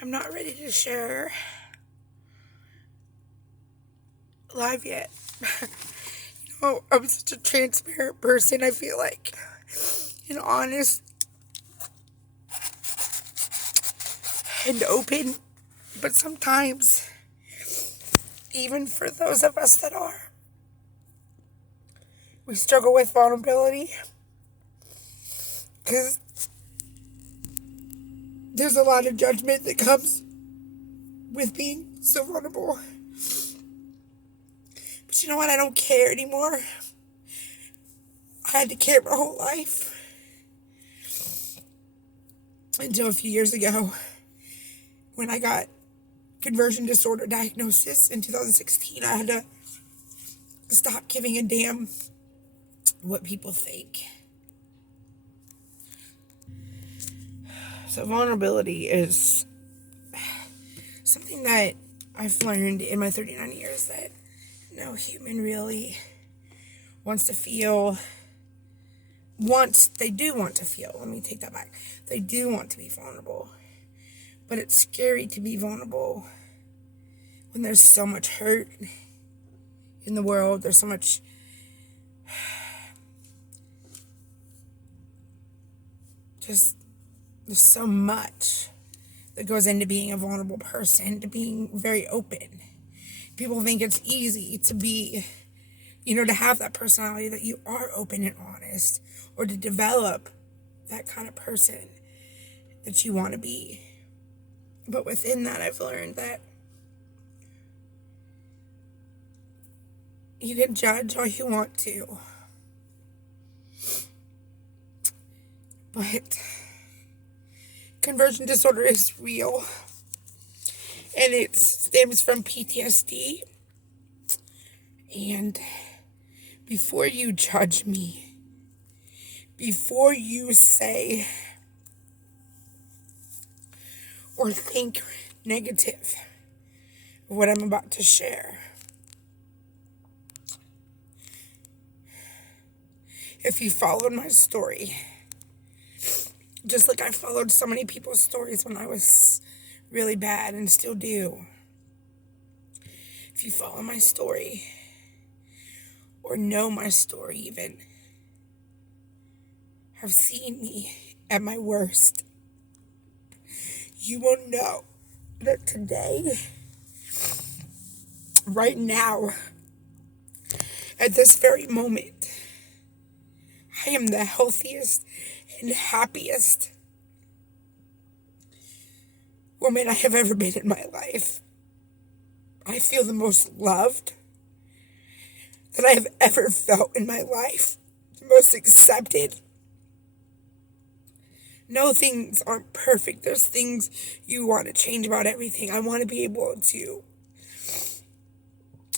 I'm not ready to share live yet. I'm such a transparent person, I feel like, and honest and open. But sometimes, even for those of us that are, we struggle with vulnerability because there's a lot of judgment that comes with being so vulnerable. But you know what? I don't care anymore. I had to care my whole life until a few years ago when I got conversion disorder diagnosis in 2016. I had to stop giving a damn what people think. So vulnerability is something that I've learned in my 39 years that no human really wants to feel. They do want to feel. Let me take that back. They do want to be vulnerable. But it's scary to be vulnerable when there's so much hurt in the world. There's so much that goes into being a vulnerable person, to being very open. People think it's easy to be, to have that personality that you are open and honest, or to develop that kind of person that you want to be. But within that, I've learned that you can judge all you want to, but conversion disorder is real, and it stems from PTSD. And before you judge me, before you say or think negative of what I'm about to share, if you followed my story, just like I followed so many people's stories when I was really bad and still do, if you follow my story or know my story even, have seen me at my worst, you will know that today, right now, at this very moment, I am the healthiest and happiest woman I have ever been in my life. I feel the most loved that I have ever felt in my life, the most accepted. No, things aren't perfect. There's things you want to change about everything. I want to be able to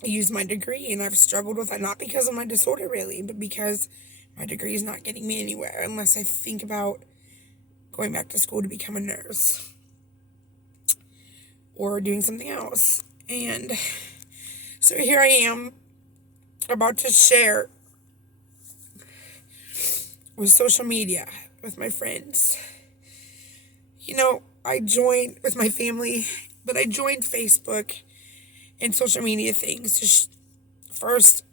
use my degree, and I've struggled with that, not because of my disorder really, but because my degree is not getting me anywhere unless I think about going back to school to become a nurse or doing something else. And so here I am about to share with social media, with my friends. I joined with my family, but I joined Facebook and social media things first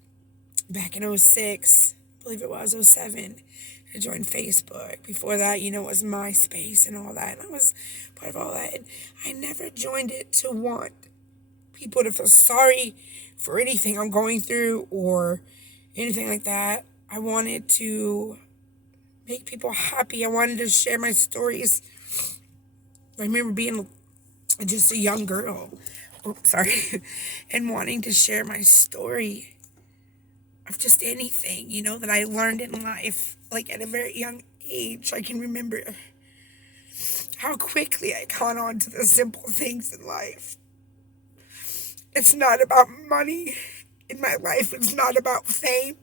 back in 06, I believe it was 07. I joined Facebook. Before that, it was MySpace and all that. And I was part of all that. And I never joined it to want people to feel sorry for anything I'm going through or anything like that. I wanted to make people happy. I wanted to share my stories. I remember being just a young girl, and wanting to share my story of just anything, that I learned in life, like at a very young age. I can remember how quickly I caught on to the simple things in life. It's not about money in my life. It's not about fame.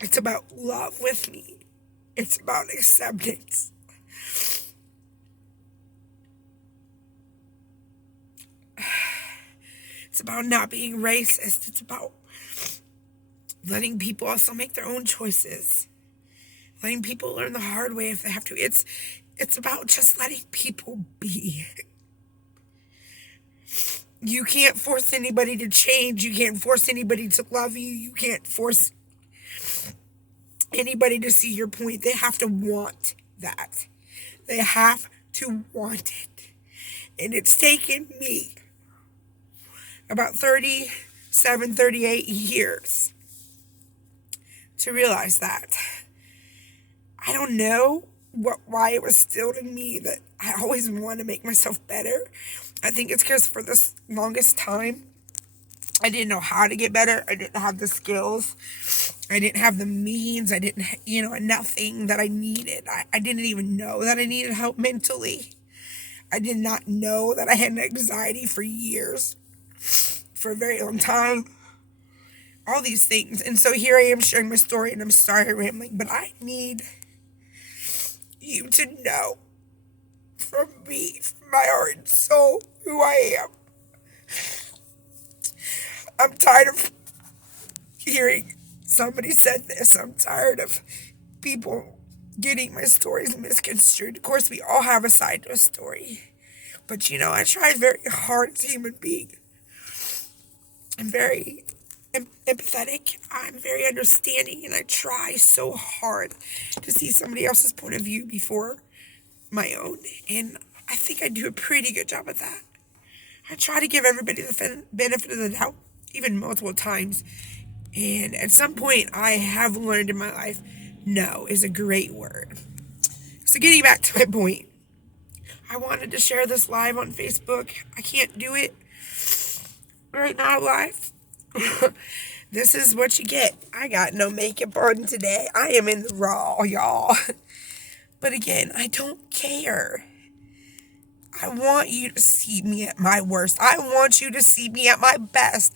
It's about love with me. It's about acceptance. It's about not being racist. It's about letting people also make their own choices. letting people learn the hard way if they have to. It's about just letting people be. You can't force anybody to change. You can't force anybody to love you. You can't force anybody to see your point. They have to want that. They have to want it. And it's taken me about 37, 38 years to realize that. I don't know why it was instilled in me that I always want to make myself better. I think it's because for the longest time, I didn't know how to get better. I didn't have the skills. I didn't have the means. I didn't, nothing that I needed. I didn't even know that I needed help mentally. I did not know that I had anxiety for years, for a very long time. All these things. And so here I am sharing my story, and I'm sorry I'm rambling, but I need you to know from me, from my heart and soul, who I am. I'm tired of hearing somebody said this. I'm tired of people getting my stories misconstrued. Of course, we all have a side to a story. But, I try very hard as a human being. I'm very empathetic. I'm very understanding, and I try so hard to see somebody else's point of view before my own. And I think I do a pretty good job of that. I try to give everybody the benefit of the doubt, even multiple times. And at some point, I have learned in my life, no is a great word. So getting back to my point, I wanted to share this live on Facebook. I can't do it right now live. This is what you get. I got no makeup on today. I am in the raw, y'all. But again, I don't care. I want you to see me at my worst. I want you to see me at my best.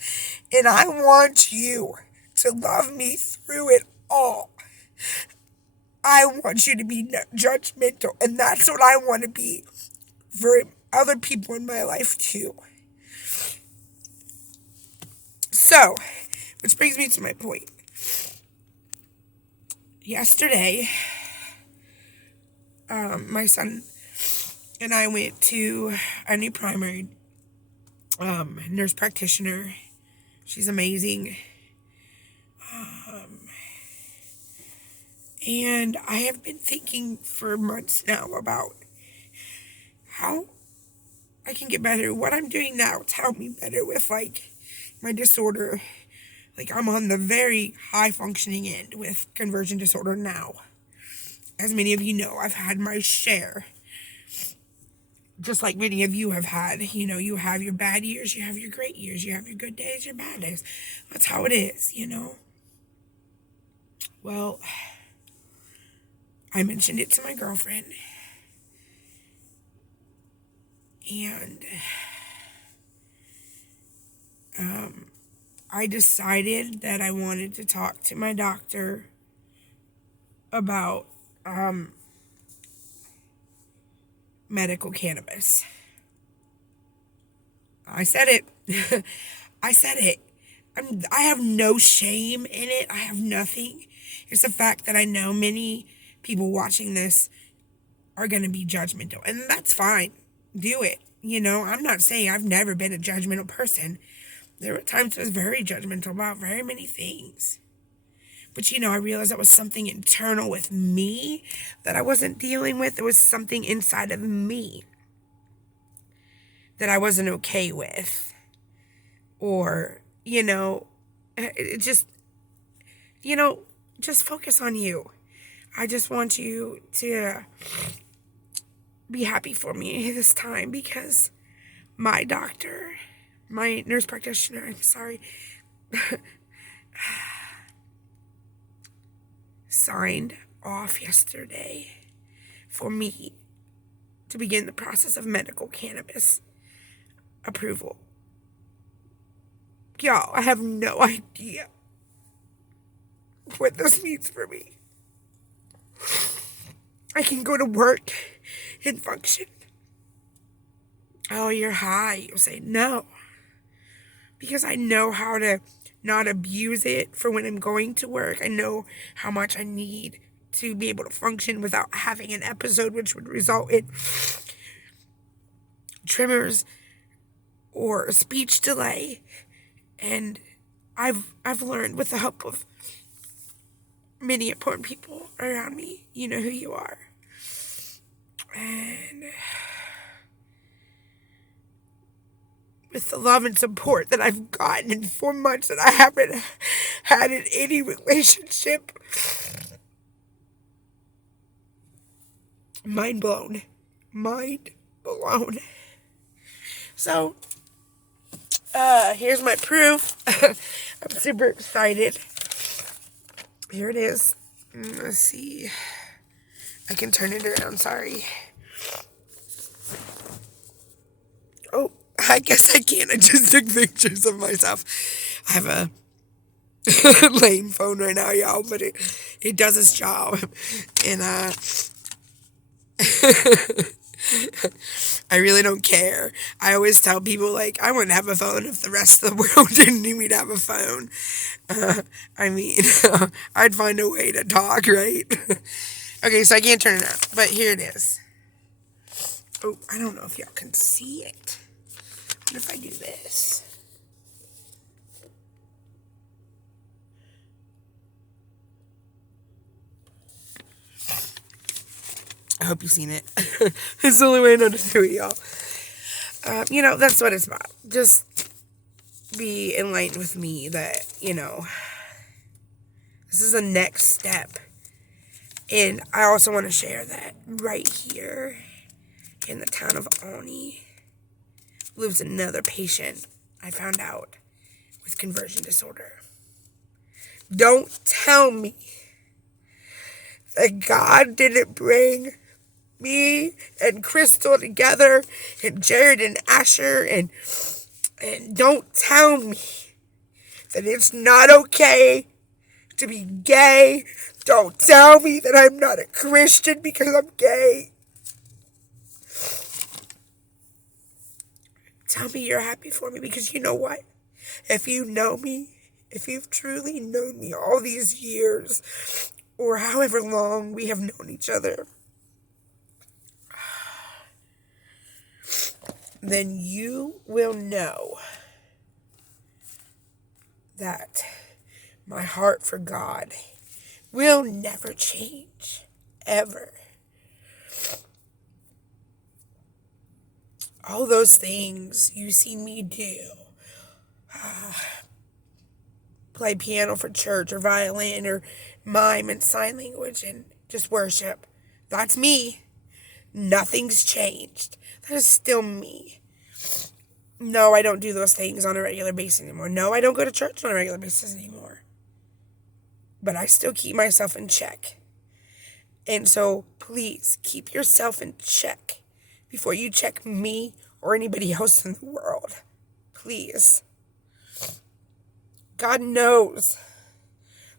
And I want you to love me through it all. I want you to be judgmental. And that's what I want to be for other people in my life too. So, which brings me to my point. Yesterday, my son and I went to a new primary nurse practitioner. She's amazing. And I have been thinking for months now about how I can get better, what I'm doing now to help me better with, my disorder. I'm on the very high functioning end with conversion disorder now. As many of you know, I've had my share. Just like many of you have had. You have your bad years, you have your great years, you have your good days, your bad days. That's how it is, Well, I mentioned it to my girlfriend. And I decided that I wanted to talk to my doctor about medical cannabis. I said it. I said it. I have no shame in it. I have nothing. It's the fact that I know many people watching this are going to be judgmental. And that's fine. Do it. I'm not saying I've never been a judgmental person. There were times I was very judgmental about very many things. But, I realized that was something internal with me that I wasn't dealing with. It was something inside of me that I wasn't okay with. Or, it just, just focus on you. I just want you to be happy for me this time because my doctor, my nurse practitioner, I'm sorry, signed off yesterday for me to begin the process of medical cannabis approval. Y'all, I have no idea what this means for me. I can go to work and function. Oh, you're high. You'll say no. Because I know how to not abuse it for when I'm going to work. I know how much I need to be able to function without having an episode, which would result in tremors or a speech delay. And I've learned, with the help of many important people around me, you know who you are, and with the love and support that I've gotten in 4 months that I haven't had in any relationship, mind blown. So, here's my proof. I'm super excited. Here it is. Let's see. I can turn it around, sorry. Oh, I guess I can't. I just took pictures of myself. I have a lame phone right now, y'all, but it does its job. And I really don't care. I always tell people, like, I wouldn't have a phone if the rest of the world didn't need me to have a phone. I mean, I'd find a way to talk, right? Okay, so I can't turn it on, but here it is. Oh, I don't know if y'all can see it. What if I do this? I hope you've seen it. It's the only way I know to do it, y'all. That's what it's about. Just be enlightened with me that, this is the next step. And I also want to share that right here in the town of Oni lives another patient I found out with conversion disorder. Don't tell me that God didn't bring me and Crystal together, and Jared and Asher, and don't tell me that it's not okay to be gay. Don't tell me that I'm not a Christian because I'm gay. Tell me you're happy for me, because you know what? If you know me, if you've truly known me all these years, or however long we have known each other, then you will know that my heart for God will never change, ever. All those things you see me do, play piano for church, or violin, or mime and sign language, and just worship, that's me. Nothing's changed. That is still me. No, I don't do those things on a regular basis anymore. No, I don't go to church on a regular basis anymore. But I still keep myself in check. And so, please, keep yourself in check before you check me or anybody else in the world. Please. God knows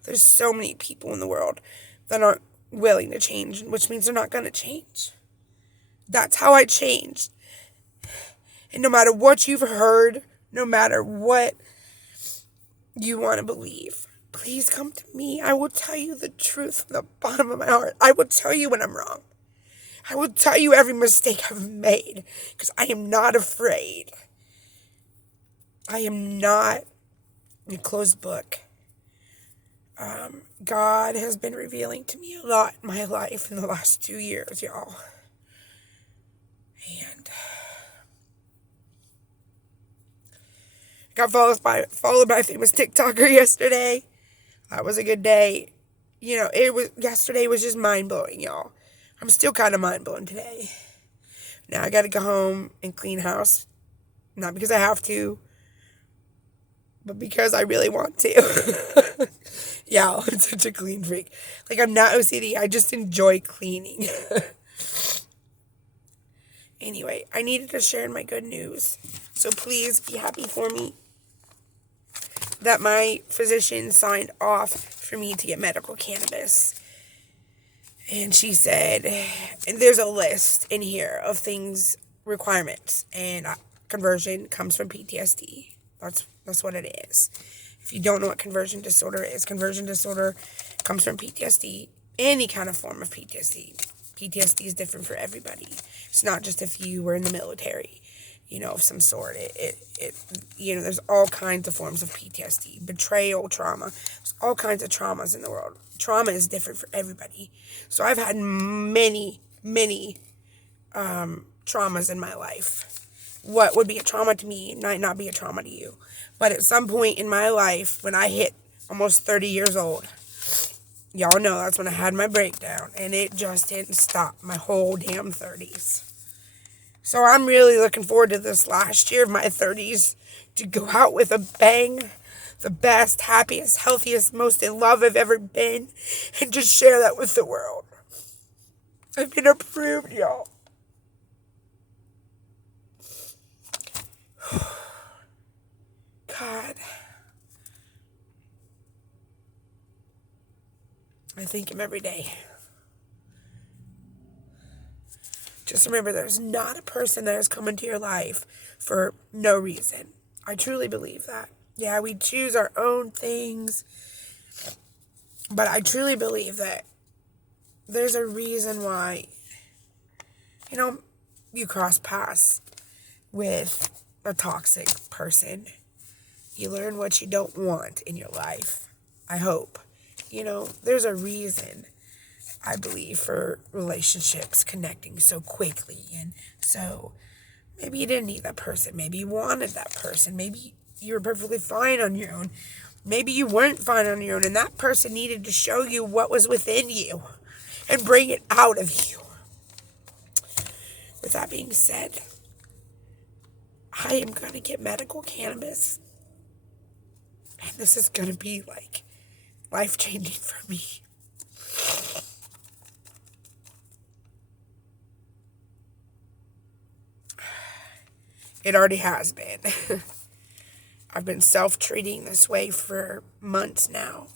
there's so many people in the world that aren't willing to change, which means they're not going to change. That's how I changed. And no matter what you've heard, no matter what you want to believe, please come to me. I will tell you the truth from the bottom of my heart. I will tell you when I'm wrong. I will tell you every mistake I've made, because I am not afraid. I am not a closed book. God has been revealing to me a lot in my life in the last 2 years, y'all. And got followed by a famous TikToker yesterday. That was a good day. Yesterday was just mind-blowing, y'all. I'm still kind of mind-blown today. Now I gotta go home and clean house. Not because I have to, but because I really want to. Yeah, I'm such a clean freak. Like, I'm not OCD. I just enjoy cleaning. Anyway, I needed to share my good news. So please be happy for me that my physician signed off for me to get medical cannabis. And she said, and there's a list in here of things, requirements, and conversion comes from PTSD. That's what it is. If you don't know what conversion disorder is, conversion disorder comes from PTSD. any kind of form of PTSD. PTSD is different for everybody. It's not just if you were in the military, of some sort. There's all kinds of forms of PTSD, betrayal, trauma. There's all kinds of traumas in the world. Trauma is different for everybody. So I've had many, many traumas in my life. What would be a trauma to me might not be a trauma to you. But at some point in my life, when I hit almost 30 years old, y'all know that's when I had my breakdown. And it just didn't stop my whole damn 30s. So I'm really looking forward to this last year of my 30s to go out with a bang. The best, happiest, healthiest, most in love I've ever been. And just share that with the world. I've been approved, y'all. God. I thank him every day. Just remember, there's not a person that has come into your life for no reason. I truly believe that. Yeah, we choose our own things. But I truly believe that there's a reason why, you cross paths with a toxic person. You learn what you don't want in your life. I hope. There's a reason, I believe, for relationships connecting so quickly. And so maybe you didn't need that person. Maybe you wanted that person. Maybe you were perfectly fine on your own. Maybe you weren't fine on your own. And that person needed to show you what was within you and bring it out of you. With that being said, I am going to get medical cannabis. And this is going to be life-changing for me. It already has been. I've been self-treating this way for months now.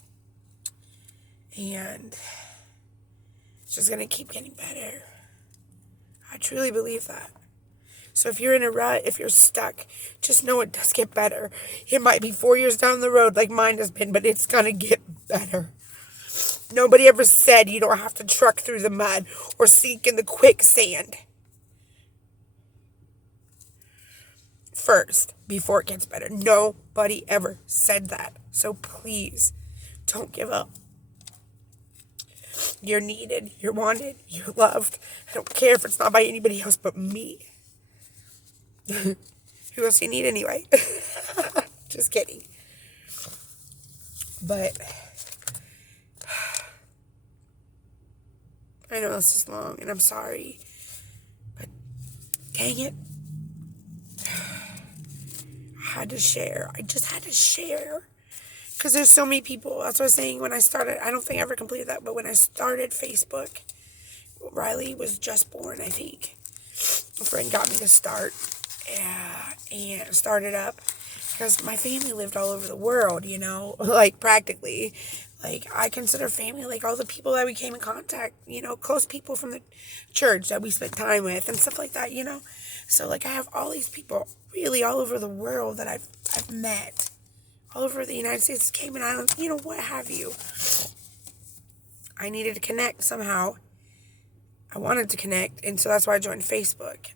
And it's just going to keep getting better. I truly believe that. So if you're in a rut, if you're stuck, just know it does get better. It might be 4 years down the road like mine has been, but it's going to get better. Nobody ever said you don't have to truck through the mud or sink in the quicksand first before it gets better. Nobody ever said that. So please, don't give up. You're needed, you're wanted, you're loved. I don't care if it's not by anybody else but me. Who else do you need anyway? Just kidding. But I know this is long and I'm sorry. But dang it. I had to share. I just had to share. Because there's so many people. That's what I was saying when I started. I don't think I ever completed that. But when I started Facebook, Riley was just born, I think. A friend got me to start. And started up. Because my family lived all over the world, practically. I consider family, all the people that we came in contact, close people from the church that we spent time with and stuff like that, So, I have all these people really all over the world that I've met. All over the United States, Cayman Islands, what have you. I needed to connect somehow. I wanted to connect, and so that's why I joined Facebook.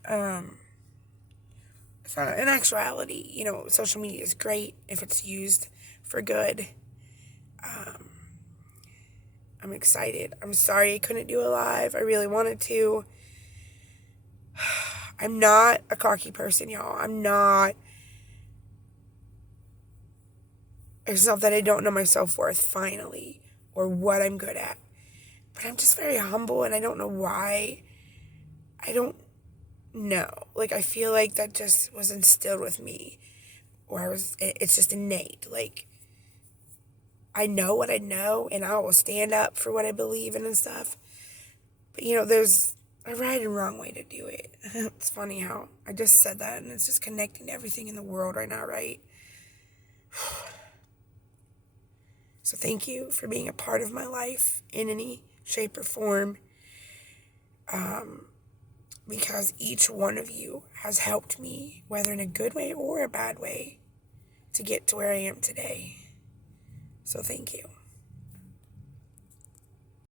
So in actuality, social media is great if it's used for good. I'm excited. I'm sorry I couldn't do it live. I really wanted to. I'm not a cocky person, y'all. I'm not. It's not that I don't know my self-worth, finally, or what I'm good at. But I'm just very humble, and I don't know why. I don't know. I feel like that just was instilled with me. Or it's just innate. I know what I know, and I will stand up for what I believe in and stuff. But, there's a right and wrong way to do it. It's funny how I just said that, and it's just connecting to everything in the world right now, right? So thank you for being a part of my life in any shape or form. Because each one of you has helped me, whether in a good way or a bad way, to get to where I am today. So thank you.